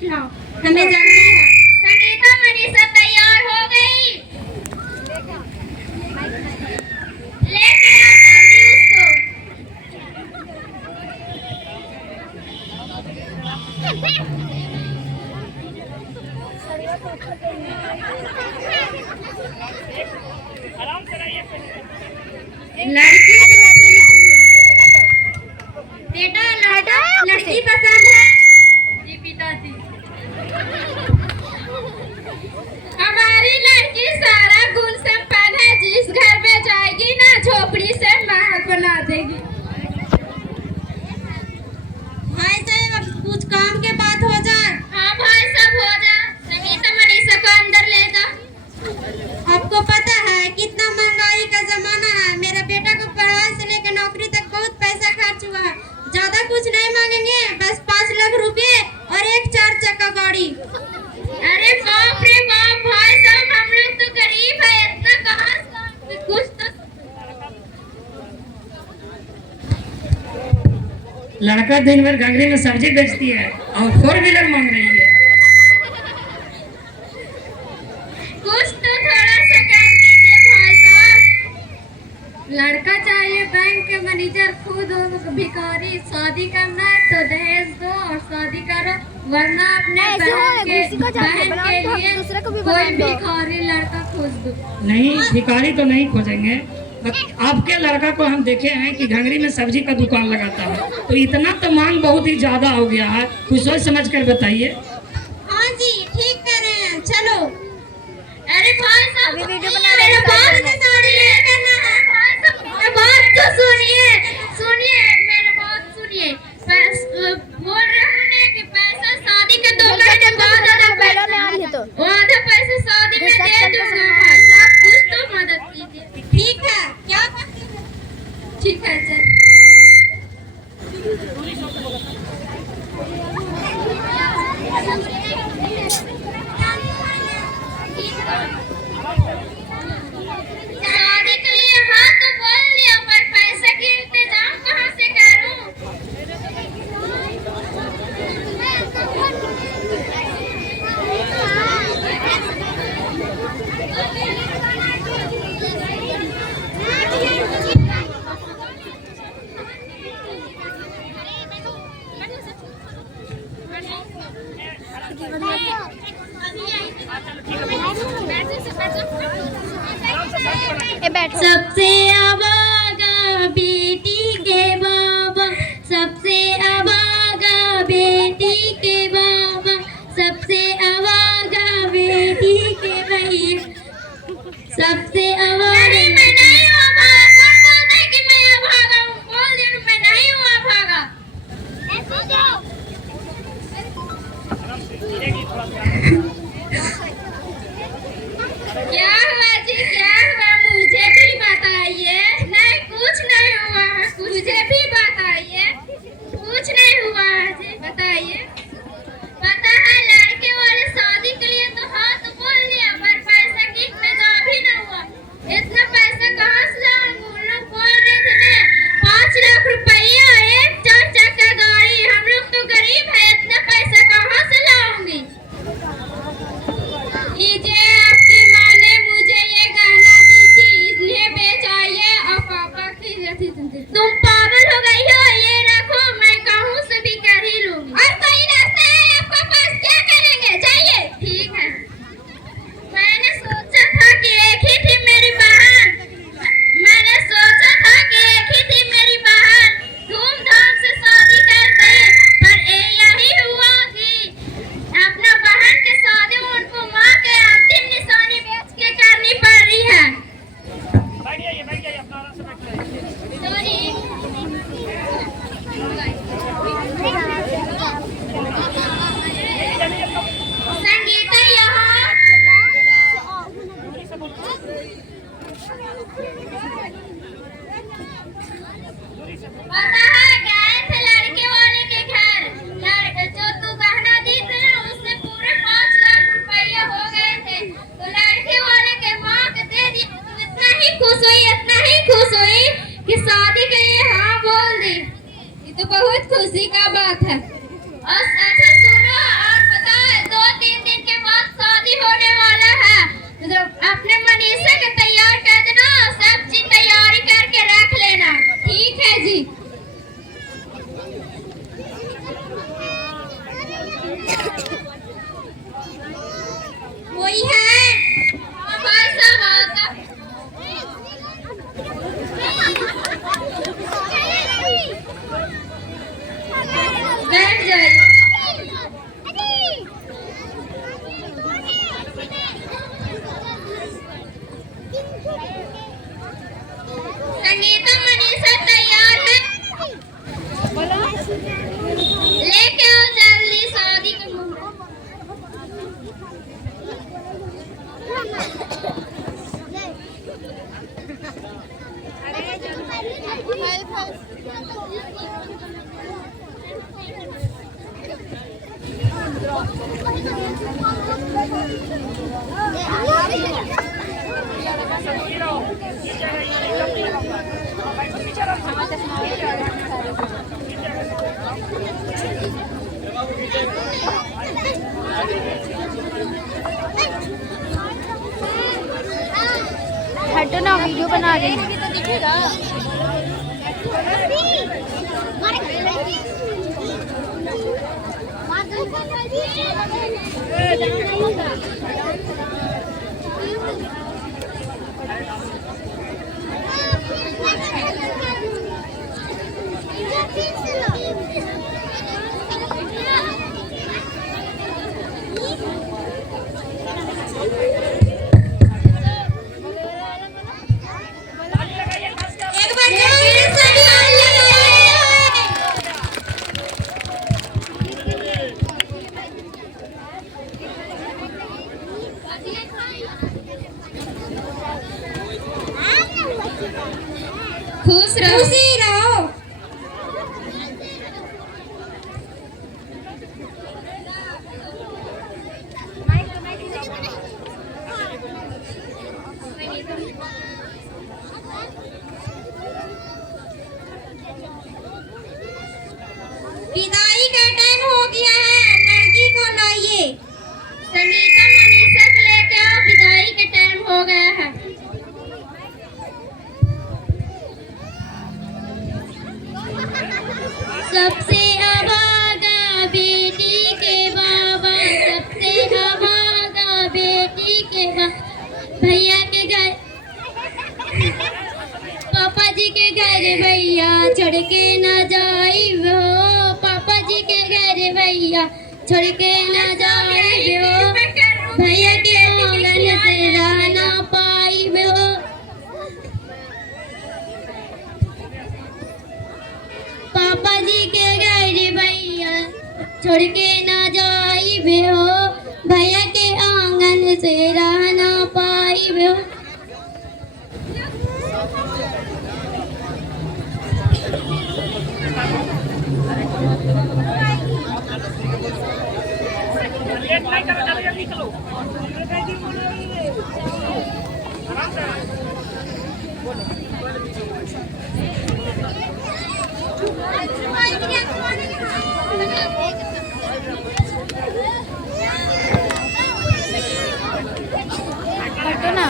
दिखलाओ, हमें जल्दी है। संगीता मनीषा तैयार हो गई? लेके आओ जल्दी उसको। लड़की बेटा लड़की पसंद है? जी पिताजी। हमारी लड़की सारा गुण संपन्न है, जिस घर में जाएगी ना झोपड़ी से महल बना देगी। भाई साहब अब कुछ काम के बात हो जाए। हाँ भाई साहब हो जाए। संगीता मनीषा को अंदर ले जा। आपको पता है कितना महंगाई का जमाना है। मेरा बेटा को पढ़ाई से लेकर नौकरी तक बहुत पैसा खर्च हुआ है। ज्यादा कुछ नहीं मांगेंगे, बस 5 लाख रुपए और एक 4 चक्का गाड़ी। अरे बाप रे बाप भाई साहब, हम लोग तो गरीब है, इतना कहाँ से कुछ तो। लड़का दिन भर घंगरी में सब्जी बेचती है और 4 व्हीलर मांग रही है। कुछ तो थोड़ा सा कम कीजिए भाई साहब। लड़का चाहिए बैंक के मैनेजर, खुद हो भिखारी। शादी करना है तो दहेज दो और शादी करो, वरना अपने बहन के लिए कोई भिखारी लड़का खोज दो। नहीं, भिखारी तो नहीं खोजेंगे। आपके लड़का को हम देखे हैं कि घंगरी में सब्जी का दुकान लगाता है, तो इतना तो मांग बहुत ही ज्यादा हो गया है। कुछ सोच समझ कर बताइए। हाँ जी ठीक कर रहे हैं, चलो। अरे भाई साहब अभी वीडियो बना रहे हैं, बात से शादी करना है। भाई साहब मेरी बात तो सुनिए, मेरी बात सुनिए। बोल रहे हैं ना कि पैसा शादी के 2 महीने बाद आधा पैसा शादी में दे दूंगा। भाई साहब कुछ तो मदद कीजिए। ठीक है, क्या करते हैं? ठीक है चल। शादी के लिए हाँ तो बोल लिया, पर पैसे की इंतजाम कहाँ से करूं? सबसे अभागा बेटी के बाबा, सबसे अभागा बेटी के बाबा, सबसे अभागा बेटी के भैया, सबसे अभागा। मैं नहीं हूँ अभागा, बोलता है कि मैं अभागा हूँ। बोल दे मैं नहीं हूँ अभागा। क्या हुआ जी, क्या हुआ? मुझे भी बताइए। नहीं कुछ नहीं हुआ, मुझे भी बताइए। कुछ नहीं हुआ जी, बताइए। पता है लड़के वाले शादी के लिए तो हाँ तो बोल लिया, पर पैसा की इंतजाम ही ना हुआ। इतना पैसा कहाँ से लाऊंगी? उन लोग बोल रहे थे ना 5 लाख रुपया और एक 4 चक्का गाड़ी। हम लोग तो गरीब है, इतना पैसा कहाँ से लाऊंगी? लीजिए आपकी माँ ने कोई है? हाँ भाई साहब आता। बैठ जाइए। संगीता मनीषा तैयार है? लेके आओ जल्दी शादी के हटो ना, वीडियो बना रही हूँ। एक बार जोर से ताली लगाइए। खुश रहो। खुशी रहो। विदाई का टाइम हो गया है, लड़की को लाइए। संगीता मनीषा को लेके आओ, विदाई का टाइम हो गया है। सबसे अभागा बेटी के बाबा, सबसे अभागा बेटी के बाबा, भैया के घर, पापा जी के घर भैया छोड़ के ना जाई वो, पापा जी के घर भैया छोड़ के ना जाई वो, भैया के आंगन से रह ना पाई वो। पापा जी के घर भैया छोड़ के ना जाई हो, भैया के आंगन से रह ना पाई हो। हटो ना।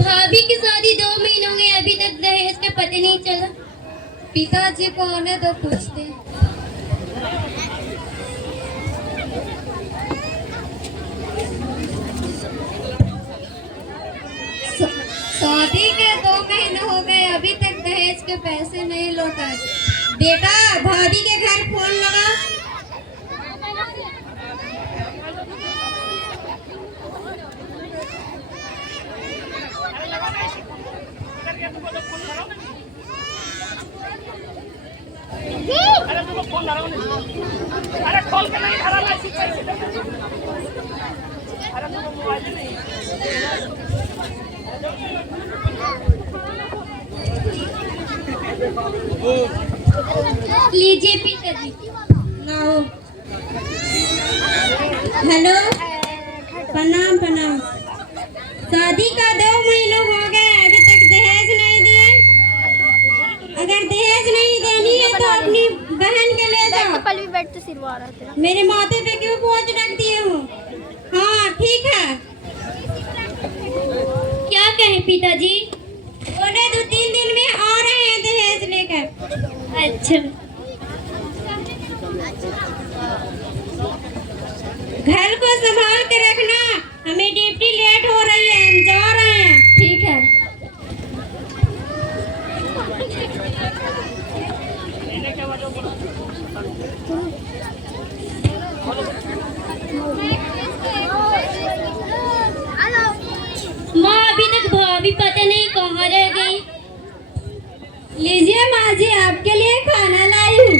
भाभी की शादी 2 महीने हो गए, अभी तक दहेज का पता नहीं चला। पिताजी कौन है तो पूछते हैं। शादी के 2 महीने हो गए, अभी तक दहेज के पैसे नहीं लौटाए। बेटा भाभी के घर फोन लगा। अरे खोल के नहीं धरा ना, पैसे अरे तो मोबाइल नहीं। लीजिए पिताजी। लाओ। हेलो, प्रणाम प्रणाम। शादी का 2 महीने हो गए, अभी तक दहेज नहीं दिए। अगर दहेज नहीं देनी है तो अपनी बहन के ले जाओ। पल भी बैठ तो सिरवा रहा था। मेरे माथे पे क्यों बोझ रख दिए हो? हाँ ठीक है। क्या कहें पिताजी? बोले 2-3 दिन में आ रहे हैं दहेज लेकर। अच्छा। घर को संभाल के रखना, हमें ड्यूटी लेट हो रही है, हम जा रहे हैं। ठीक है। माँ अभी तक भाभी पता नहीं कहाँ रह गई। लीजिए माँ जी, आपके लिए खाना लाई हूँ।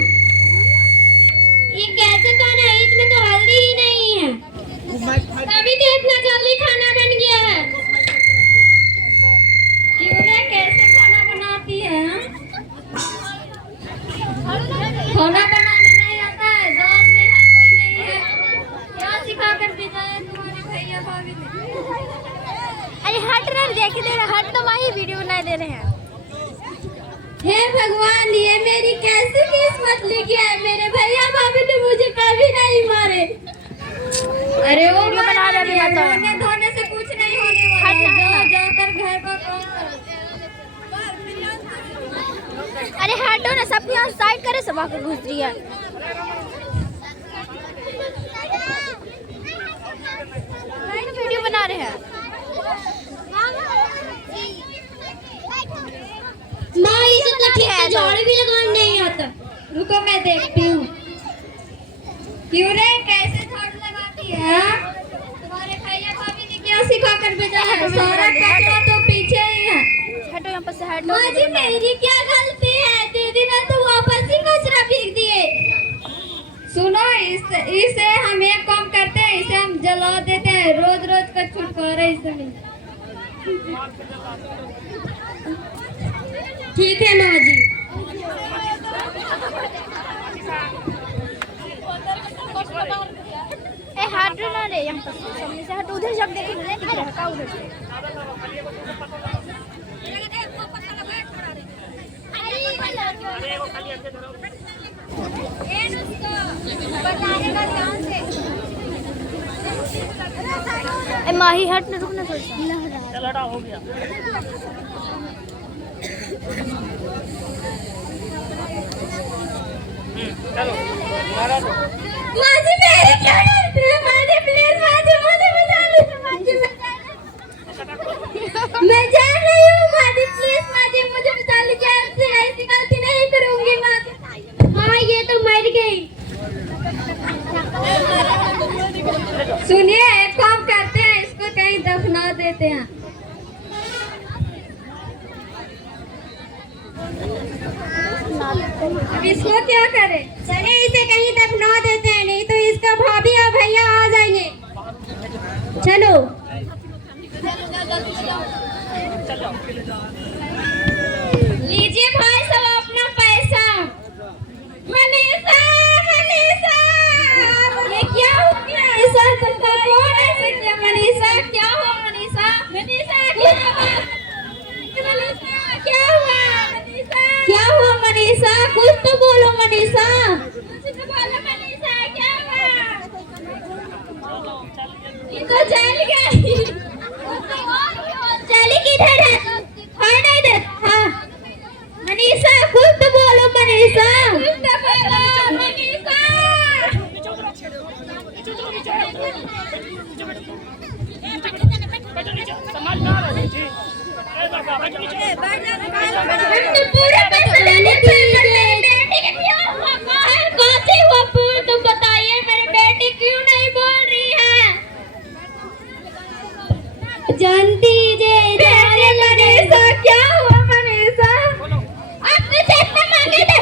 ये कैसा खाना है? इसमें तो हल्दी ही नहीं है। तभी तो इतना जल्दी खाना बन गया है। क्यों रे, कैसे खाना बनाती है? खाना बनाने नहीं आता है, दाल में हल्दी नहीं है। क्या सिखा कर भेजा है तुम्हारे भैया भाभी ने? अरे हट रहे, देख दे रहे, हट तो माही वीडियो बना दे रहे हैं। हे भगवान, ये मेरी कैसी किस्मत लिखी है। मेरे भैया भाभी ने मुझे कभी नहीं मारे। अरे वो वीडियो बना रहे हैं, बताओ। नहाने धोने से कुछ नहीं होने वाला है। जाओ जाकर घर का काम करो। अरे हटो ना, सब यहाँ साइड करे, सब आकर घुस रही है। वीडियो बना रहे हैं। माँ, इसे तो ठीक है, झाड़ू भी लगाने नहीं आता। रुको मैं देखती हूँ। क्यों रे, कैसे झाड़ू लगाती है? तुम्हारे भैया भाभी ने क्या सिखा कर भेजा है? सारा कचरा तो पीछे ही है। हटो यहाँ पर से, हटो। माँ जी, मेरी क्या गलती है? दीदी ने तो वापस ही कचरा फेंक दिए। सुनो, इसे हम एक काम करते हैं, इसे हम जला देते हैं। रोज रोज का छुटकारा इससे मिलता है। ठीक है माँ जी। ए हटो ना रे, यहाँ पर सामने से हटो। उधर जब देखो नहीं दिख रहा, उधर से। ए माही हट ना, रुकना थोड़ा सा। लड़ा हो गया। चलो माँ जी, मेरी क्या गलती है? माँ जी प्लीज, माँ जी मुझे बचा लो। माँ जी मैं जा रही हूँ। माँ जी प्लीज, माँ जी मुझे बचा लीजिए। आपसे ऐसी गलती नहीं करूँगी माँ जी। हाँ ये तो मर गई। सुनिए, एक काम करते हैं, इसको कहीं दफना देते हैं। अब इसको क्या करें? चले इसे कहीं दफना देते हैं, नहीं तो इसका भाभी और भैया आ जाएंगे। चलो। लीजिए भाई सब अपना पैसा। मनीषा, मनीषा, ये क्या हो गया? ऐसा तुमको कौन ऐसा किया? मनीषा, क्या हुआ? मनीषा, मनीषा, क्या हुआ? मनीषा, क्या हुआ? मनीषा, क्या हुआ? मनीषा, कुछ तो बोलो मनीषा। कुछ तो बोलो मनीषा, क्या हुआ? ये तो जल गई। चली किधर है? हाँ नहीं दे। हाँ मनीषा, कुछ तो बोलो मनीषा। कुछ तो बोलो मनीषा। हमने पूरे पैसे लेने थे। बेटी के क्या हुआ? कैसे हुआ? तुम बताइए, मेरी बेटी क्यों नहीं बोल रही है? जानती मनीषा, क्या हुआ मनीषा? आपने जितना मांगे थे